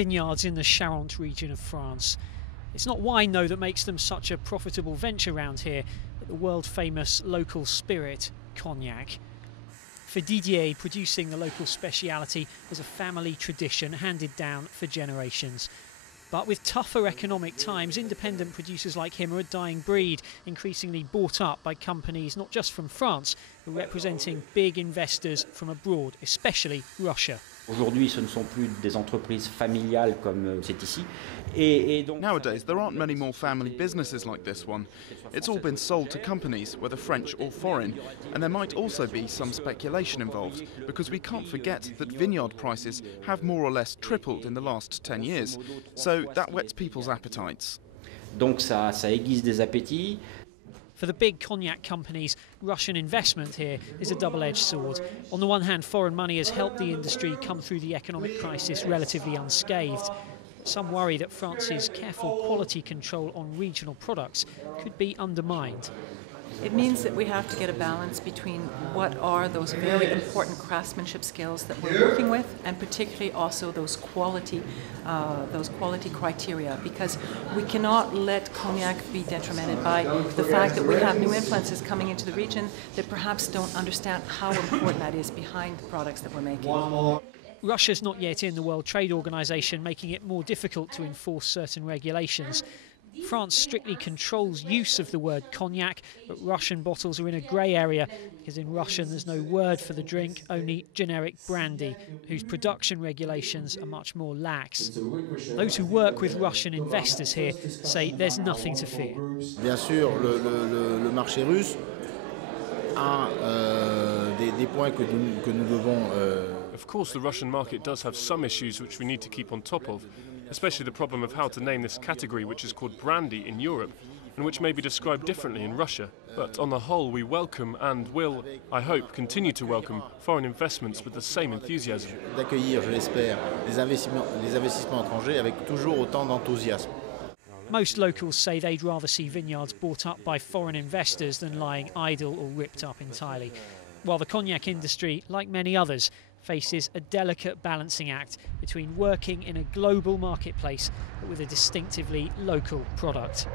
vineyards in the Charente region of France. It's not wine, though, that makes them such a profitable venture round here, but the world-famous local spirit, Cognac. For Didier, producing the local speciality was a family tradition handed down for generations. But with tougher economic times, independent producers like him are a dying breed, increasingly bought up by companies not just from France, but representing big investors from abroad, especially Russia. Nowadays, there aren't many more family businesses like this one. It's all been sold to companies, whether French or foreign, and there might also be some speculation involved, because we can't forget that vineyard prices have more or less tripled in the last 10 years, so that whets people's appetites. Donc ça aiguise des appétits. For the big cognac companies, Russian investment here is a double-edged sword. On the one hand, foreign money has helped the industry come through the economic crisis relatively unscathed. Some worry that France's careful quality control on regional products could be undermined. It means that we have to get a balance between what are those very important craftsmanship skills that we're working with, and particularly also those quality criteria, because we cannot let cognac be detrimented by the fact that we have new influences coming into the region that perhaps don't understand how important that is behind the products that we're making. Russia's not yet in the World Trade Organization, making it more difficult to enforce certain regulations. France strictly controls use of the word cognac, but Russian bottles are in a grey area because in Russian there's no word for the drink, only generic brandy, whose production regulations are much more lax. Those who work with Russian investors here say there's nothing to fear. Bien sûr, le marché russe a des points que nous devons. Of course, the Russian market does have some issues which we need to keep on top of, especially the problem of how to name this category, which is called brandy in Europe, and which may be described differently in Russia. But on the whole, we welcome and will, I hope, continue to welcome foreign investments with the same enthusiasm. D'accueillir, je l'espère, les investissements étrangers avec toujours autant d'enthousiasme. Most locals say they'd rather see vineyards bought up by foreign investors than lying idle or ripped up entirely. While the cognac industry, like many others, faces a delicate balancing act between working in a global marketplace but with a distinctively local product.